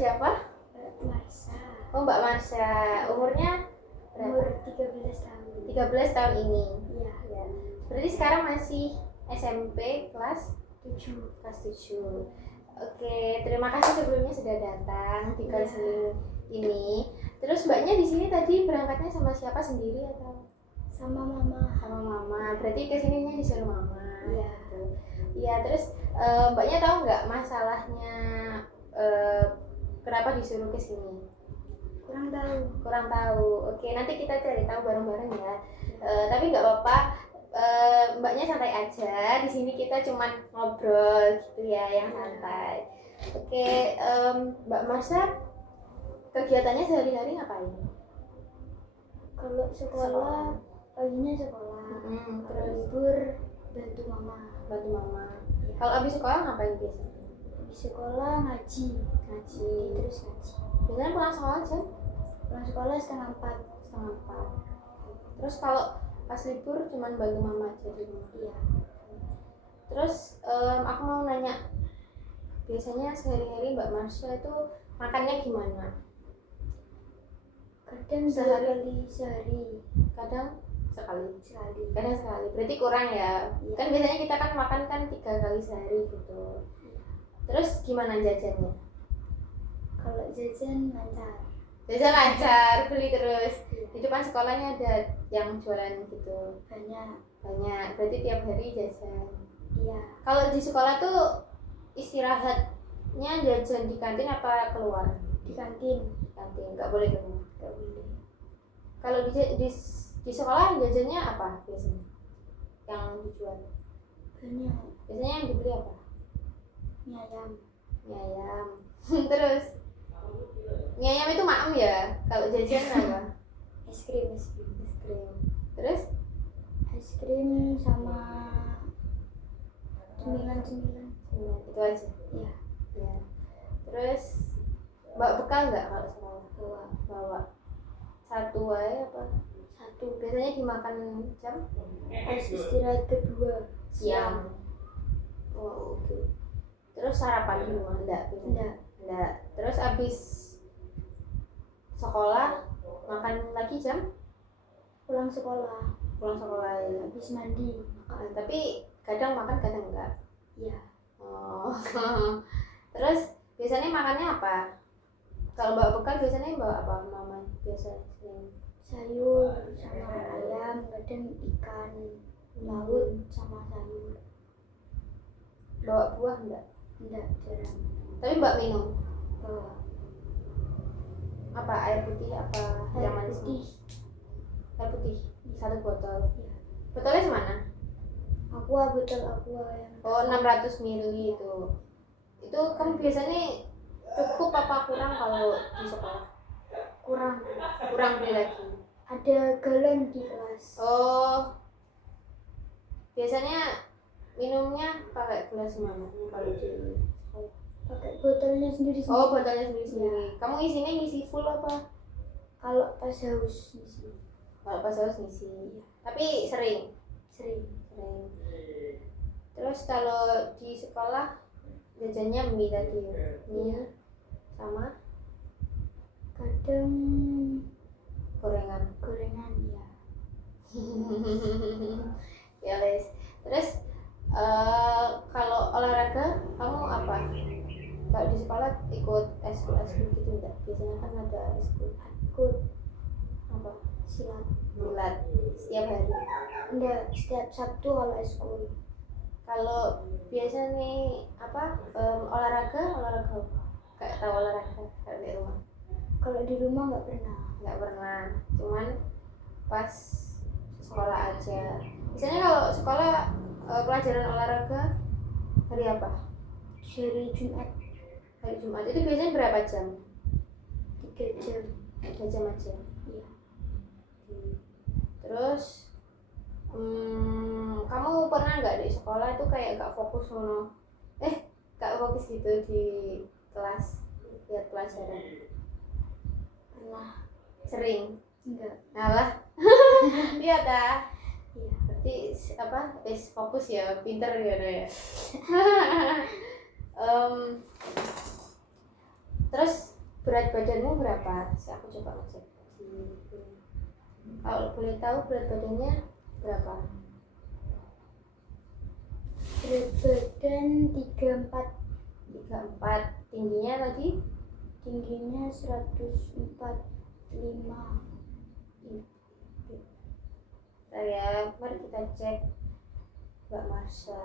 siapa? Marsha. Oh, Mbak Marsha. Umurnya Umur 13 tahun. 13 tahun ini. Iya. Ya. Berarti sekarang masih SMP kelas 7. kelas 7. Oke, terima kasih sebelumnya sudah datang di konseling ini. Terus Mbaknya di sini tadi berangkatnya sama siapa, sendiri atau Sama mama. sama mama? Berarti kesininya disuruh mama. Iya. Gitu. Iya, terus Mbaknya tahu nggak masalahnya kenapa disuruh ke sini? Kurang tahu. Kurang tahu. Oke, nanti kita cari tahu bareng-bareng ya. Tapi nggak apa-apa. Mbaknya santai aja. Di sini kita cuman ngobrol gitu ya, yang santai. Oke, Mbak Marsha, kegiatannya sehari-hari ngapain? Kalau sekolah paginya sekolah. Kalau libur bantu mama. Bantu mama. Ya. Kalau habis sekolah ngapain biasanya? Habis sekolah ngaji. Terus ngaji. Biasanya pulang sekolah jam? Pulang sekolah setengah 4. Setengah 4. Terus kalau pas libur cuman bantu mama aja di rumah? Iya. Terus aku mau nanya, biasanya sehari-hari Mbak Marsha itu makannya gimana? Kadang 2 kali sehari. Kadang sekali. Kadang sekali. Berarti kurang ya? Iya. Kan biasanya kita kan makan kan 3 kali sehari gitu. Terus gimana jajannya? Kalau jajan lancar. Jajan lancar, beli terus. Di depan sekolahnya ada yang jualan gitu? Banyak. Berarti tiap hari jajan. Iya. Kalau di sekolah tuh istirahatnya jajan di kantin apa keluar? Di kantin. Kantin, nggak boleh keluar. Nggak boleh. Kalau di sekolah jajannya apa biasanya yang dijual? Banyak. Biasanya yang dibeli apa? Mie ayam. Mie ayam. Terus mie ayam itu maem ya? Kalau jajan apa? Es krim. Es krim. Terus Es krim sama cemilan. itu aja. Iya. Ya. Terus bawa bekal nggak kalau sekolah? Bawa. Satu aja apa? 1. Biasanya dimakan jam Pas istirahat kedua siang. Oh, oke. Terus sarapan di rumah enggak? Enggak. Terus habis sekolah makan lagi jam? Pulang sekolah. Ya. Habis mandi. Tapi kadang makan kadang enggak. Iya. Oh. Terus biasanya makannya apa? Kalau bawa bekal biasanya bawa apa mama? Biasa sering Sayur sama ayam, kadang ikan laut sama sayur. bawa buah enggak? Enggak, jarang. Tapi Mbak minum Bawa apa? Air putih apa yang air manis? putih. Air putih 1 botol. Iya. Botolnya semana? Botol aqua yang Oh, 600 ml itu. Itu kamu biasanya cukup apa kurang kalau di sekolah? Kurang beli lagi. ada galon di kelas. Oh, biasanya minumnya pakai gelas mana kalau di sekolah? Pakai botolnya sendiri. Oh, botolnya sendiri. Kamu isinya ngisi full apa? Kalau pas haus ngisi. Kalau pas haus ngisi. Tapi sering. Terus kalau di sekolah jajannya mie tadi. Mie sama Kadang gorengan ya. Ya les. Terus kalau olahraga kamu apa? Kalau di sekolah ikut eskul gitu enggak? Biasanya kan ada eskul. Ikut Apa? silat. Setiap hari. Enggak, setiap Sabtu kalau eskul. Kalau biasa nih apa olahraga kayak tahu olahraga kayak di rumah? Kalau di rumah nggak pernah. Cuman pas sekolah aja. Biasanya kalau sekolah pelajaran olahraga hari apa? Hari Jumat. Hari Jumat. Itu biasanya berapa jam? 3 jam. 3 jam aja. Iya. Terus kamu pernah nggak di sekolah itu kayak gak fokus gak fokus gitu di kelas lihat pelajaran? Pernah. Sering? Enggak. Alah. Lihat ah. Iya. Berarti apa? Fokus ya, pinter ya. Terus berat badanmu berapa? Aku coba ngecek. Kalau boleh tahu berat badannya berapa? Berat badan 34. 34. Tingginya tadi? Tingginya 145. Ya, mari kita cek Mbak Marsha.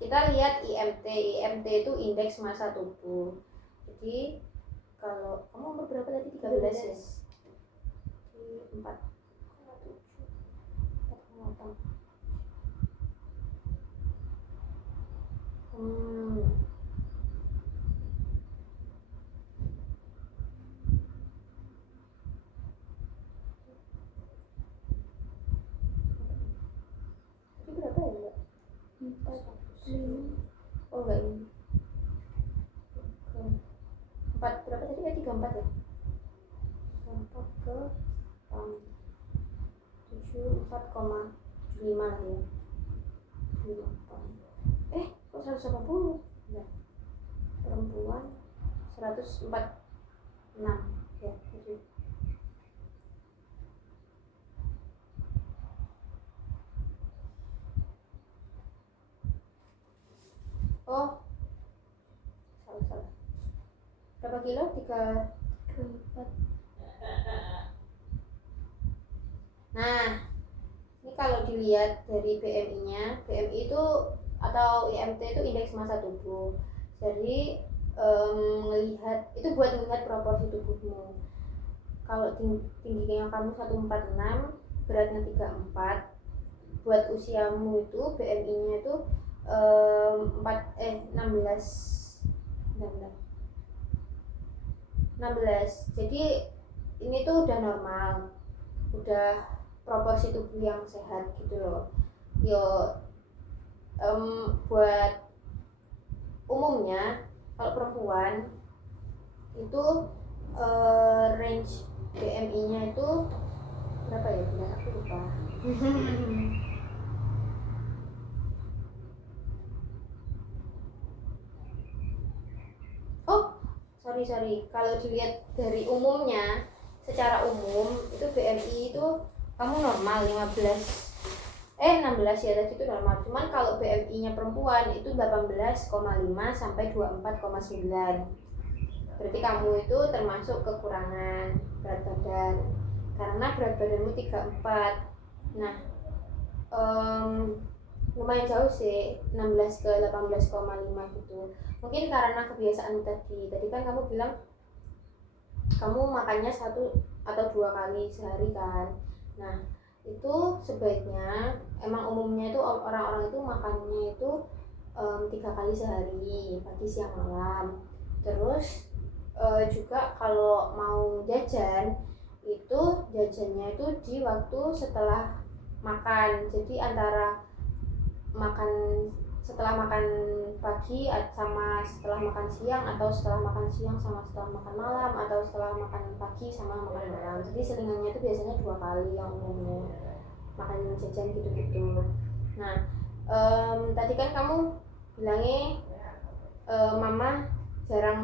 Kita lihat IMT. IMT itu indeks massa tubuh. Jadi kalau kamu umur berapa tadi? 13 ya? 4,7 4,8. Ini berapa ya Mbak? 45. Oh enggak ini. 4 berapa tadi? 34 ya? 4 ke 74,75 lah ya. 78. Kok 180? Enggak. Perempuan 146 ya. Jadi oh salah. Berapa kilo? 34. Nah, ini kalau dilihat dari BMI-nya, BMI itu atau IMT itu indeks massa tubuh. Jadi melihat itu buat melihat proporsi tubuhmu. Kalau tingginya kamu 146, beratnya 34, buat usiamu itu BMI-nya itu 16. Jadi ini tuh udah normal, udah proporsi tubuh yang sehat gitu loh. Buat umumnya kalau perempuan itu range BMI-nya itu berapa ya? Benar aku lupa. sorry, kalau dilihat dari umumnya, secara umum itu BMI itu kamu normal 16 ya tadi itu normal. Cuman kalau BMI-nya perempuan itu 18,5 sampai 24,9. Berarti kamu itu termasuk kekurangan berat badan karena berat badanmu 34. Nah, lumayan jauh sih, 16 ke 18,5 gitu. Mungkin karena kebiasaan tadi kan kamu bilang kamu makannya 1 atau 2 kali sehari kan. Nah, itu sebaiknya emang umumnya itu orang-orang itu makannya itu 3 kali sehari, pagi siang malam. Terus juga kalau mau jajan itu jajannya itu di waktu setelah makan. Jadi antara setelah makan pagi sama setelah makan siang, atau setelah makan siang sama setelah makan malam, atau setelah makan pagi sama makan malam. Jadi selingannya itu biasanya 2 kali yang umumnya makan jajan gitu-gitu. Nah, tadi kan kamu bilangnya mama jarang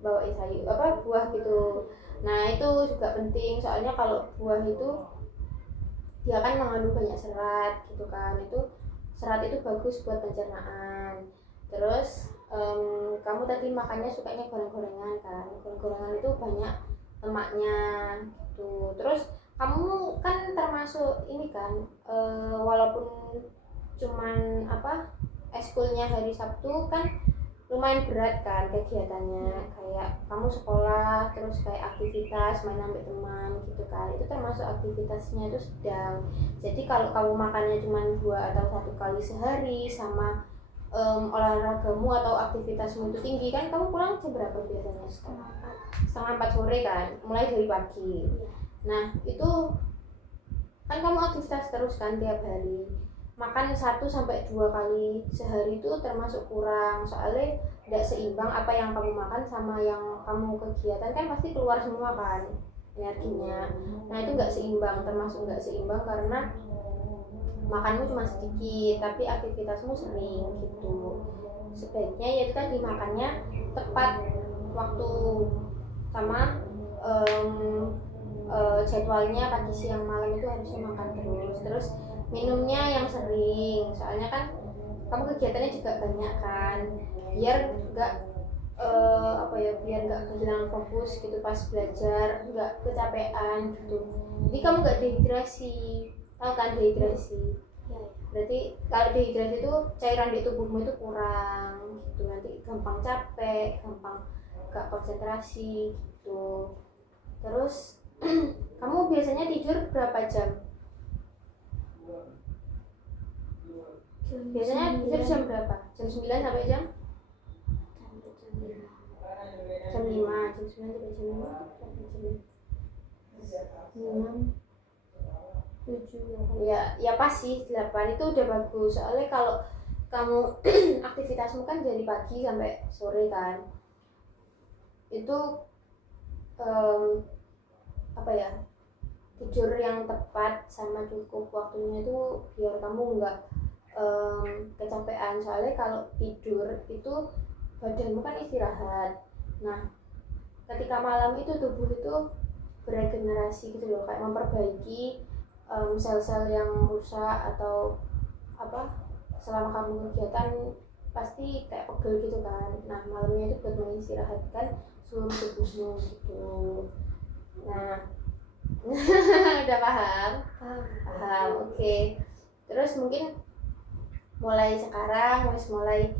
bawain sayur buah gitu. Nah, itu juga penting soalnya kalau buah itu dia kan mengandung banyak serat gitu kan. Serat itu bagus buat pencernaan. Terus kamu tadi makannya sukanya goreng-gorengan kan. Goreng-gorengan itu banyak lemaknya gitu. Terus kamu kan termasuk ini kan, walaupun cuman ekskulnya hari Sabtu kan lumayan berat kan kegiatannya, kayak kamu sekolah terus kayak aktivitas main sama teman gitu kan, itu termasuk aktivitasnya itu sedang. Jadi kalau kamu makannya cuma 2 atau 1 kali sehari sama olahragamu atau aktivitasmu itu tinggi kan, kamu pulang jam berapa biasanya? Setengah 4 sore kan, mulai dari pagi. Nah itu kan kamu aktivitas terus kan tiap hari, makan 1 sampai 2 kali sehari itu termasuk kurang, soalnya tidak seimbang apa yang kamu makan sama yang kamu kegiatan kan pasti keluar semua kan energinya. Nah itu nggak seimbang, termasuk nggak seimbang karena makanmu cuma sedikit tapi aktivitasmu sering gitu. Sebaiknya ya itu tadi makannya tepat waktu sama jadwalnya pagi siang malam itu harusnya makan terus minumnya yang sering, soalnya kan kamu kegiatannya juga banyak kan, biar nggak biar nggak kehilangan fokus gitu pas belajar, nggak kecapean gitu. Jadi kamu nggak dehidrasi, tahu kan dehidrasi? Ya. Berarti kalau dehidrasi itu cairan di tubuhmu itu kurang gitu, nanti gampang capek, gampang nggak konsentrasi gitu. Terus kamu biasanya tidur berapa jam? Biasanya tidur jam berapa? Jam 9 sampai jam? Jam 5, jam 9 sampai jam 5, jam 6, 7, ya pas sih 8 itu udah bagus, soalnya kalau kamu aktivitasmu kan dari pagi sampai sore kan, itu tidur yang tepat sama cukup waktunya itu biar kamu nggak kecapean, soalnya kalau tidur itu badanmu kan istirahat. Nah ketika malam itu tubuh itu beregenerasi gitu loh, kayak memperbaiki sel-sel yang rusak atau selama kamu kegiatan pasti kayak pegel gitu kan. Nah malamnya itu buat mengistirahatkan seluruh tubuhmu gitu. Nah udah paham? Paham, oke. Terus mungkin mulai sekarang mulai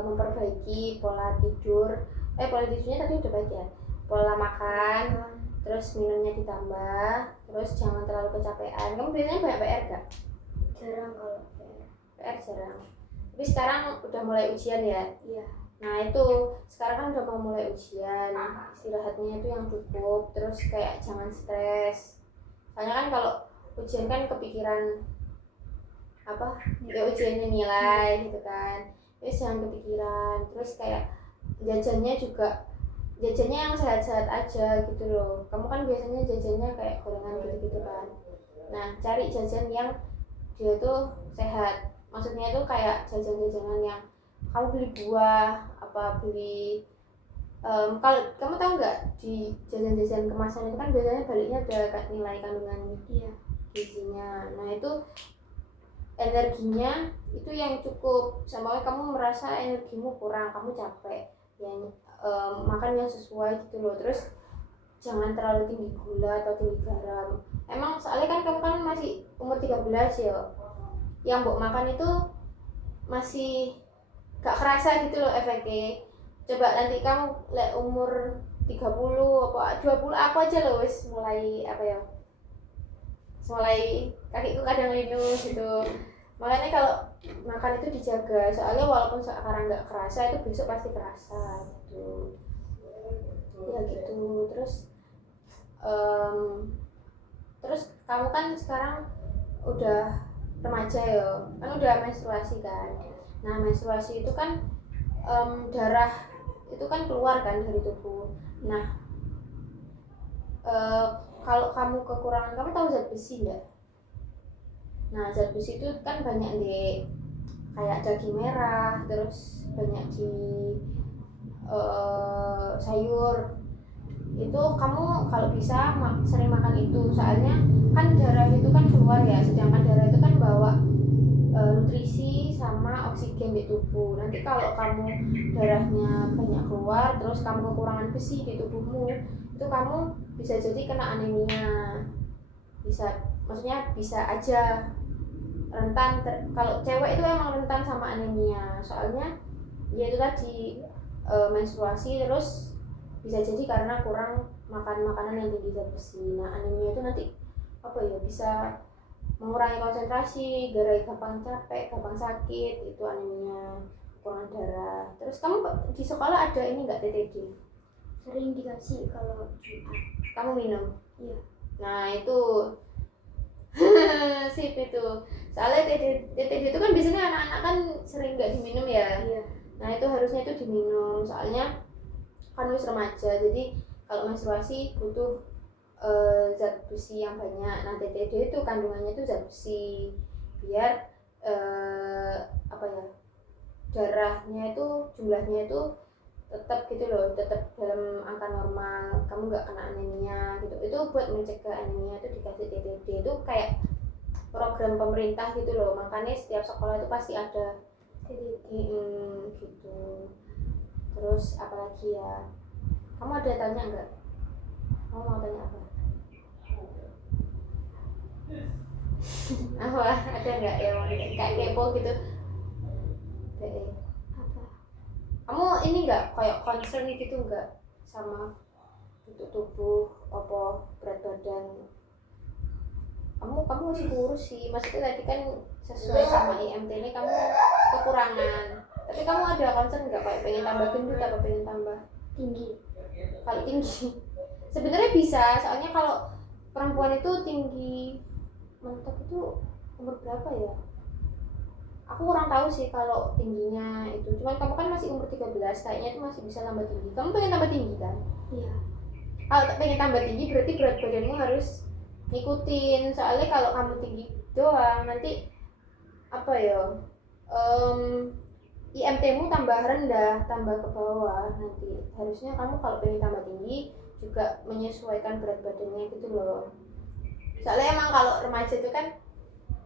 memperbaiki pola tidurnya tadi udah baik ya, pola makan, terus minumnya ditambah, terus jangan terlalu kecapean. Kamu biasanya banyak PR gak? Jarang kalau PR jarang, tapi sekarang udah mulai ujian ya? Iya. Nah itu sekarang kan udah mau mulai ujian, istirahatnya itu yang cukup, terus kayak jangan stres, soalnya kan kalau ujian kan kepikiran ya ujiannya nilai gitu kan, terus jangan kepikiran. Terus kayak jajannya yang sehat-sehat aja gitu loh. Kamu kan biasanya jajannya kayak gorengan gitu-gitu kan, nah cari jajan yang dia tuh sehat, maksudnya tuh kayak jajan-jajanan yang kamu beli buah, beli kalau kamu tahu nggak di jajan-jajan kemasan itu kan biasanya baliknya ada nilai kandungan gizinya. Nah itu energinya itu yang cukup, sampai kamu merasa energimu kurang, kamu capek, yang makan yang sesuai gitu loh. Terus jangan terlalu tinggi gula atau tinggi garam. Emang soalnya kan kamu kan masih umur 13 ya, yang mbok makan itu masih gak kerasa gitu loh efeknya. Coba nanti kamu umur 30 apa 20 aku aja loh wis mulai kakiku kadang linu gitu. Makanya kalau makan itu dijaga, soalnya walaupun sekarang nggak kerasa itu besok pasti kerasa gitu ya gitu. Terus kamu kan sekarang udah remaja ya kan, udah menstruasi kan. Nah menstruasi itu kan darah itu kan keluar kan dari tubuh. Nah kalau kamu kekurangan, kamu tahu zat besi nggak? Nah zat besi itu kan banyak di kayak daging merah, terus banyak di sayur. Itu kamu kalau bisa sering makan itu, soalnya kan darah itu kan keluar ya, sedangkan darah itu kan bawa nutrisi sama oksigen di tubuh. Nanti kalau kamu darahnya banyak keluar terus kamu kekurangan besi di tubuhmu, itu kamu bisa jadi kena anemia. Maksudnya bisa aja rentan kalau cewek itu emang rentan sama anemia, soalnya ya itu tadi menstruasi, terus bisa jadi karena kurang makan makanan yang tinggi zat besi. Nah anemia itu nanti bisa mengurangi konsentrasi, gampang capek, gampang sakit, itu anemia, kekurangan darah. Terus kamu di sekolah ada ini nggak TTD? Sering dikasih kalau Jumat. Kamu minum? Iya. Nah itu sip itu, soalnya TTD itu kan biasanya anak-anak kan sering nggak diminum ya. Iya. Nah itu harusnya itu diminum, soalnya kan wis remaja, jadi kalau menstruasi butuh zat besi yang banyak. Nah TTD itu kandungannya itu zat besi, biar darahnya itu jumlahnya itu tetap gitu loh, tetap dalam angka normal, kamu nggak kena anemia gitu. Itu buat mencegah anemia itu dikasih TTD, itu kayak program pemerintah gitu loh, makanya setiap sekolah itu pasti ada gitu. Terus apalagi ya, kamu ada tanya nggak? Kamu mau tanya apa? Apa ada nggak yang kayak kepo gitu? Apa? Kamu ini nggak kayak concern gitu nggak sama bentuk tubuh, apa berat badan? Kamu masih kurus sih, maksudnya tadi kan sesuai sama IMT ini kamu kekurangan. Tapi kamu ada concern nggak kayak pengen tambah gendut atau pengen tambah Tinggi. kalau tinggi? Sebenarnya bisa, soalnya kalau perempuan itu tinggi mentok itu umur berapa ya? Aku kurang tahu sih kalau tingginya itu. Cuman kamu kan masih umur 13, kayaknya itu masih bisa tambah tinggi. Kamu pengen tambah tinggi kan? Iya. Kalau pengen tambah tinggi berarti berat badanmu harus ngikutin. Soalnya kalau kamu tinggi doang nanti apa ya? IMT-mu tambah rendah, tambah ke bawah nanti. Harusnya kamu kalau pengen tambah tinggi juga menyesuaikan berat badannya gitu loh. Soalnya emang kalau remaja itu kan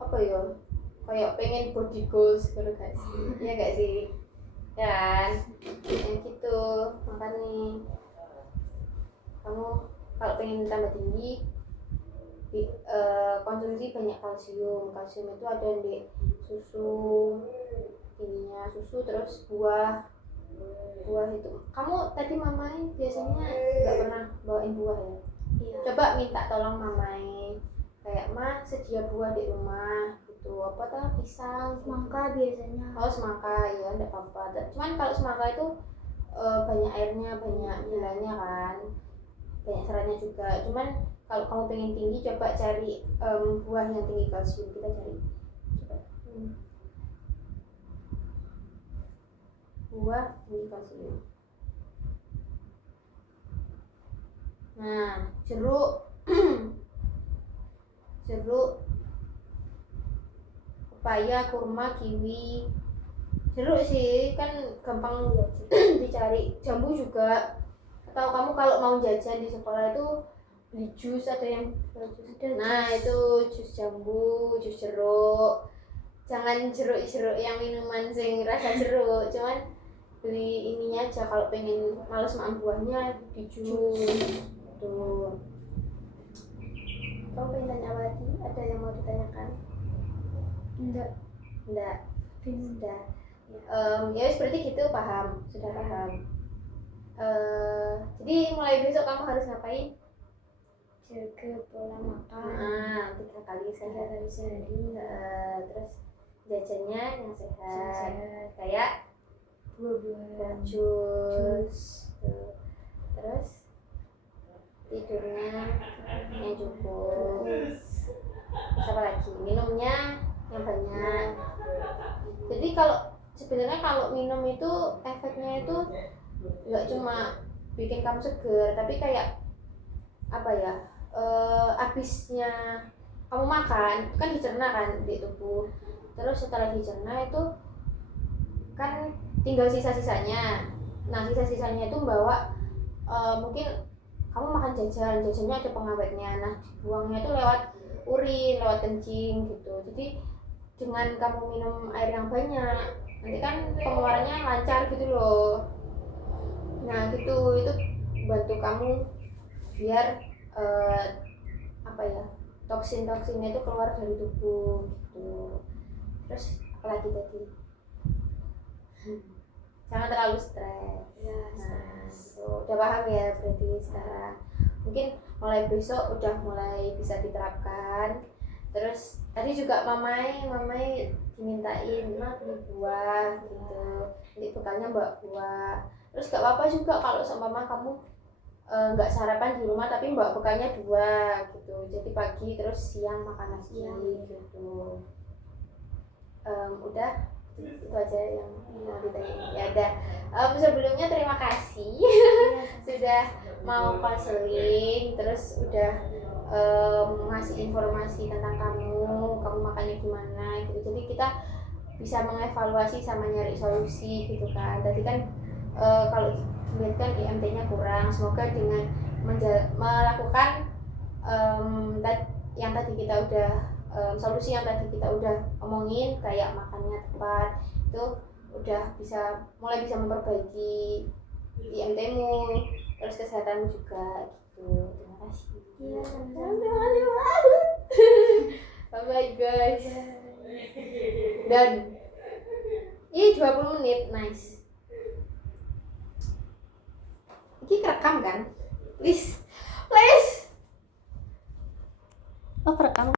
apa ya, kayak pengen body goals gitu gak sih? Iya gak sih? Ya kan? Ya gitu, makanya kamu kalau pengen tambah tinggi konsumsi banyak kalsium. Kalsium itu ada di susu, ininya susu, terus buah itu. Kamu tadi mamai biasanya nggak pernah bawain buah ya? Iya. Coba minta tolong mamai kayak mah sedia buah di rumah gitu, apa tuh pisang, Semangka biasanya. oh semangka ya enggak apa-apa. Cuman kalau semangka itu banyak airnya, banyak gulanya kan, banyak seratnya juga. Cuman kalau kamu pengen tinggi coba cari buah yang tinggi kalsium. Kita cari coba buah tinggi kalsium. Nah, jeruk jeruk, pepaya, kurma, kiwi. Jeruk sih kan gampang dicari. Jambu juga. Atau kamu kalau mau jajan di sekolah itu beli jus, ada yang nah itu jus jambu, jus jeruk. Jangan jeruk yang minuman sing rasa jeruk, cuman beli ininya aja kalau pengen males makan buahnya di jus tuh. Kamu pengen tanya apa lagi? Ada yang mau ditanyakan? Enggak. Sudah. Ya seperti gitu, paham, sudah paham. Jadi mulai besok kamu harus ngapain? Jaga pola makan. 3 kali sehari. Terus jajannya yang sehat. Kayak Buah-buahan. jus. Terus tidurnya yang cukup. Terus apa lagi? Minumnya yang banyak. Jadi sebenarnya kalau minum itu efeknya itu nggak cuma bikin kamu seger, tapi kayak apa ya, habisnya kamu makan kan dicerna kan di tubuh. Terus setelah dicerna itu kan tinggal sisa-sisanya. Nah sisa-sisanya itu membawa mungkin kamu makan jajannya ada pengawetnya. Nah buangnya itu lewat urin, lewat kencing gitu. Jadi dengan kamu minum air yang banyak, nanti kan pengeluarannya lancar gitu loh. Nah gitu, itu bantu kamu biar apa ya, toksin-toksinnya itu keluar dari tubuh gitu. Terus apalagi tadi? Jangan terlalu stres. Ya, Nah, udah paham ya berarti sekarang. Mungkin mulai besok udah mulai bisa diterapkan. Terus tadi juga mamai dimintain beli buah gitu. Nanti bekalnya bawa buah. Terus gak apa-apa juga kalau seumpama kamu nggak sarapan di rumah tapi bawa bekalnya 2 gitu. Jadi pagi terus siang makan lagi gitu. Udah itu aja yang mau ditanya. Ya udah. Sebelumnya terima kasih sudah mau konseling, terus udah ngasih informasi tentang kamu makannya gimana gitu. Jadi kita bisa mengevaluasi sama nyari solusi gitu kan. Tadi kan kalau kan IMT-nya kurang. Semoga dengan melakukan yang tadi kita udah solusi yang tadi kita udah omongin, kayak makannya tepat, itu udah mulai bisa memperbaiki IMT-mu, terus kesehatanmu juga gitu. Terima kasih. Iya, sama-sama. Terima kasih banget. Bye bye guys. Dan 20 menit, nice. Ini kerekam kan? Please. Oh, kerekam.